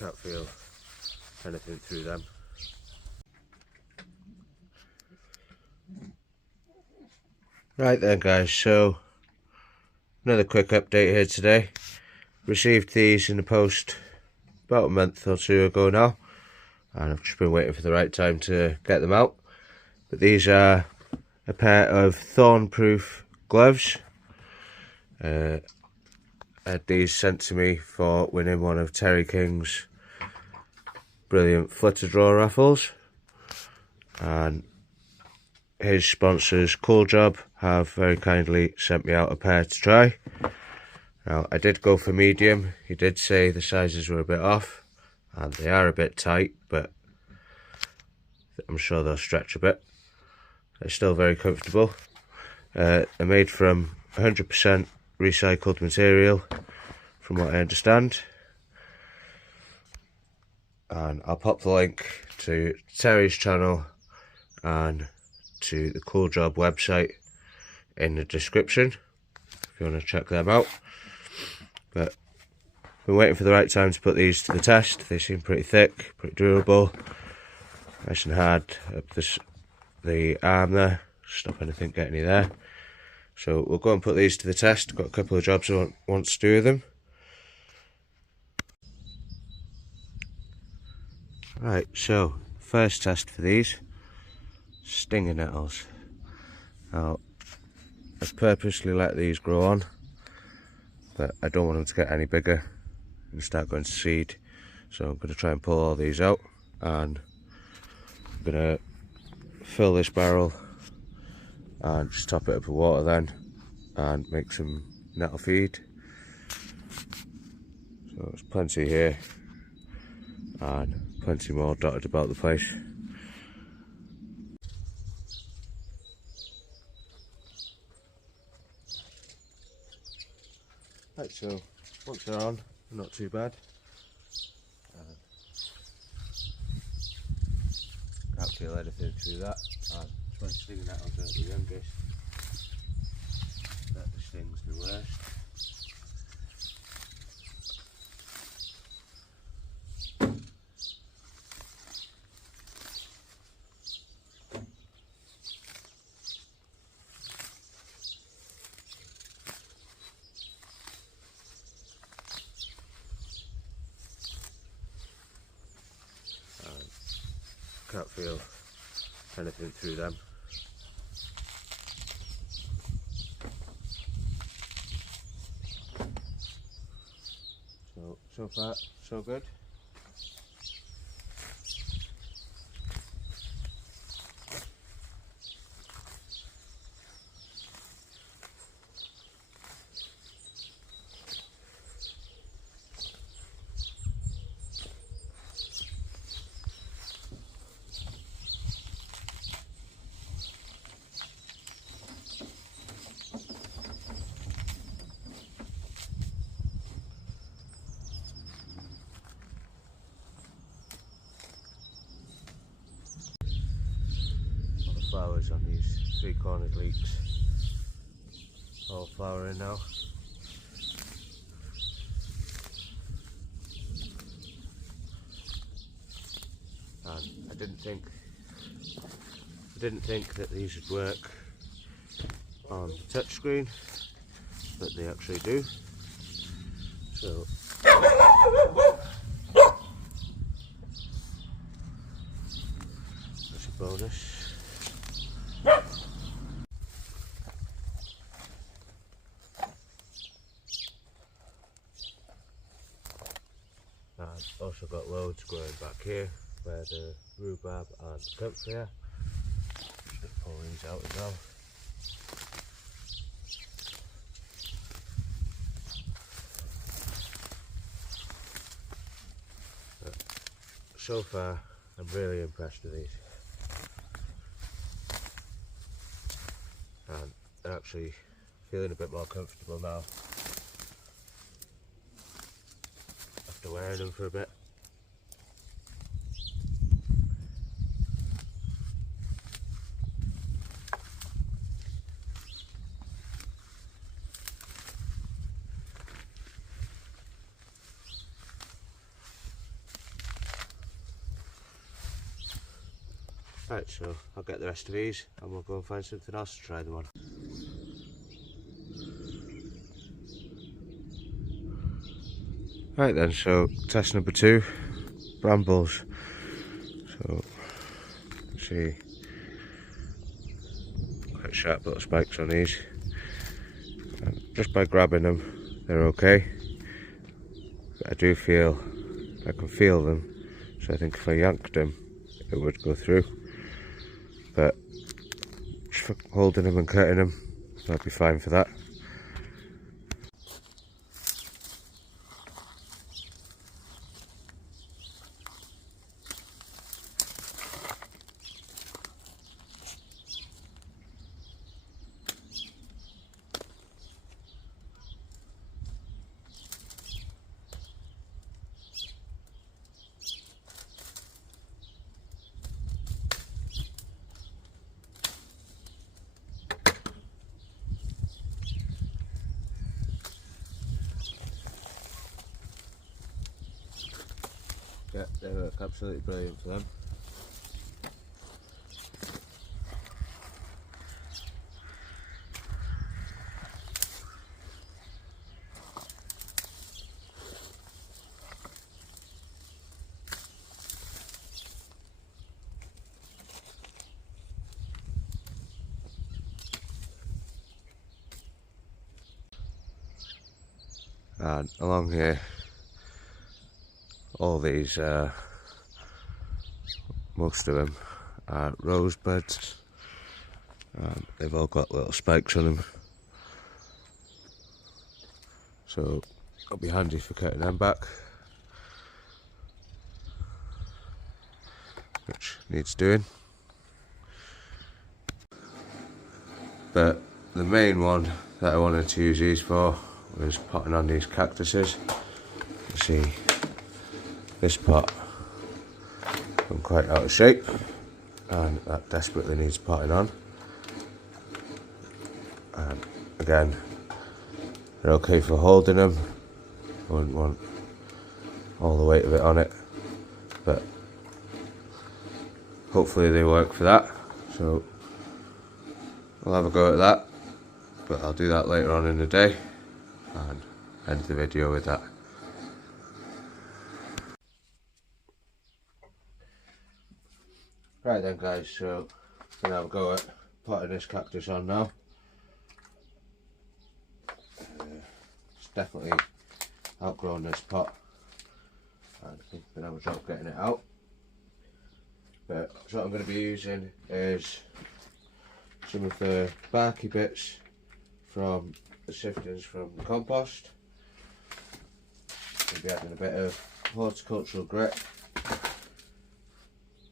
can't feel anything through them. Right then guys, so another quick update here today. Received these in the post about a month or two ago now, and I've just been waiting for the right time to get them out. But these are a pair of ThornProof gloves. I had these sent to me for winning one of Terry King's brilliant Flutter draw raffles, and his sponsors CoolJob have very kindly sent me out a pair to try. Now I did go for medium. He did say the sizes were a bit off and they are a bit tight, but I'm sure they'll stretch a bit. They're still very comfortable. They're made from 100% recycled material from what I understand, and I'll pop the link to Terry's channel and to the CoolJob website in the description if you want to check them out. But I've been waiting for the right time to put these to the test. They seem pretty thick, pretty durable, nice and hard up the arm there, stop anything getting you there. So we'll go and put these to the test. Got a couple of jobs I want to do with them. Right, so first test for these, Stinging Nettles. Now I've purposely let these grow on, but I don't want them to get any bigger and start going to seed. So I'm going to try and pull all these out, and I'm going to fill this barrel and just top it up with water then and make some nettle feed. So there's plenty here and plenty more dotted about the place. Right, so once they're on, they're not too bad. Can't feel anything through that. And when stinging nettles are the youngest, that the stings the worst. Can't feel anything through them. So far, so good. Flowers on these three-cornered leeks, all flowering now. And I didn't think that these would work on the touchscreen, but they actually do. So that's a bonus. I've also got loads growing back here where the rhubarb and comfrey are. Just going to pull these out as well. But so far I'm really impressed with these, and I'm actually feeling a bit more comfortable now after wearing them for a bit. Right, so I'll get the rest of these and we'll go and find something else to try them on. Right then, so test number 2, Brambles. So, let's see, quite sharp little spikes on these. And just by grabbing them, they're okay. But I do feel, I can feel them, so I think if I yanked them, it would go through. But just for holding them and cutting them, I'll be fine for that. Yeah, they work absolutely brilliant for them. And along here, all these, most of them are rosebuds, and they've all got little spikes on them, so it'll be handy for cutting them back, which needs doing. But the main one that I wanted to use these for was potting on these cactuses. You see this pot I'm quite out of shape and that desperately needs potting on, and again they're okay for holding them. I wouldn't want all the weight of it on it, but hopefully they work for that, so I'll have a go at that, but I'll do that later on in the day and end the video with that. Right then guys, so I'm going to have a go at potting this cactus on now. It's definitely outgrown this pot, and I think I'm going to have a job getting it out. But what I'm going to be using is some of the barky bits from the siftings from the compost. We'll be adding a bit of horticultural grit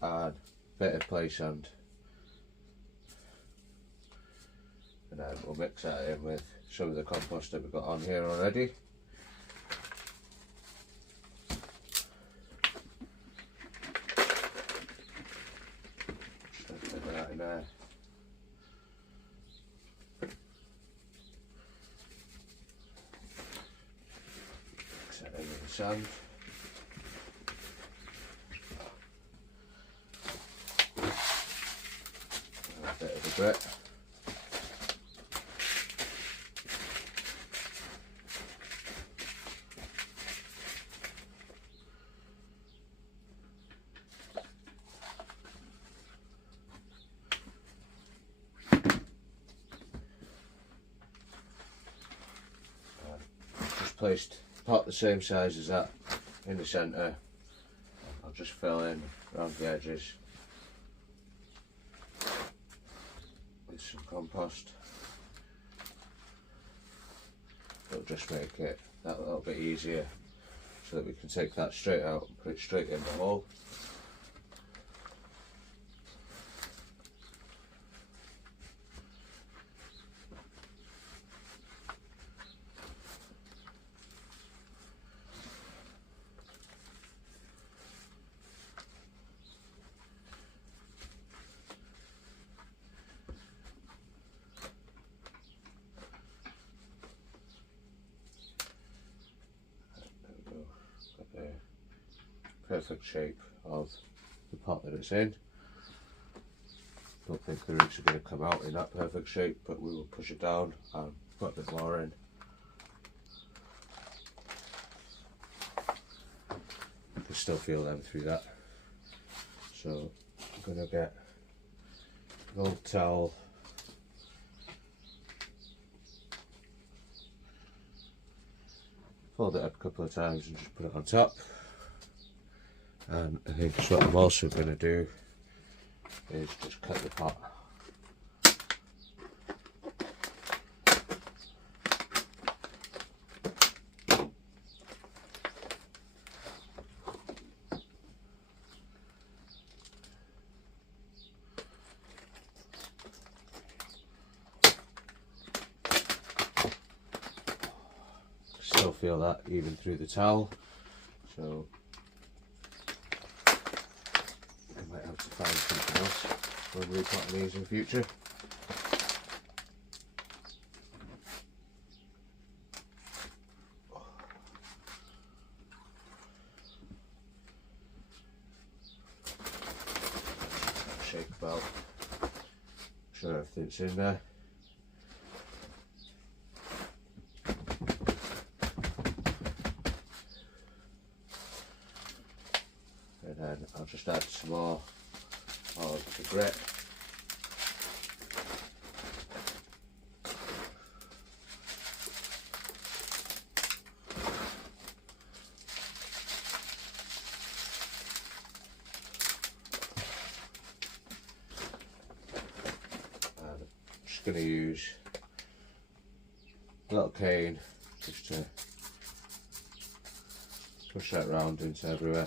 and a bit of play sand, and then we'll mix that in with some of the compost that we've got on here already. Just put that in there. Mix that in with the sand. A bit of the grit. Just placed a pot the same size as that in the centre. I'll just fill in around the edges with some compost. It'll just make it that little bit easier so that we can take that straight out and put it straight in the hole. Perfect shape of the pot that it's in. don't think the roots are going to come out in that perfect shape, but we will push it down and put a bit more in. You can still feel them through that. So I'm going to get an old towel, fold it up a couple of times and just put it on top. And I think what I'm also going to do is just cut the pot. Still feel that even through the towel, so I might have to find something else when repotting these in future. Shake about, make sure everything's in there. And then I'll just add some more of the grit. And I'm just going to use a little cane just to push that round into everywhere.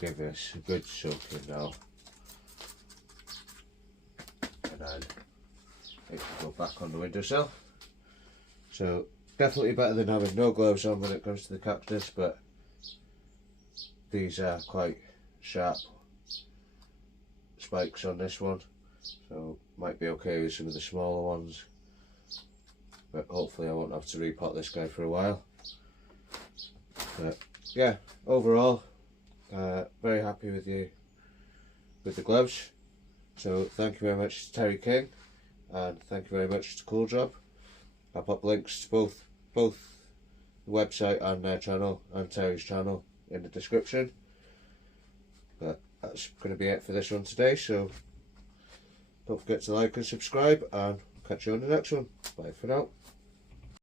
Give this a good soaking now, and then it can go back on the windowsill. So definitely better than having no gloves on when it comes to the cactus, but these are quite sharp spikes on this one, so might be okay with some of the smaller ones, but hopefully I won't have to repot this guy for a while. But yeah, overall very happy with the gloves. So thank you very much to Terry King, and thank you very much to CoolJob. I'll pop links to both the website and their channel and Terry's channel in the description. But that's going to be it for this one today, so don't forget to like and subscribe, and catch you on the next one. Bye for now.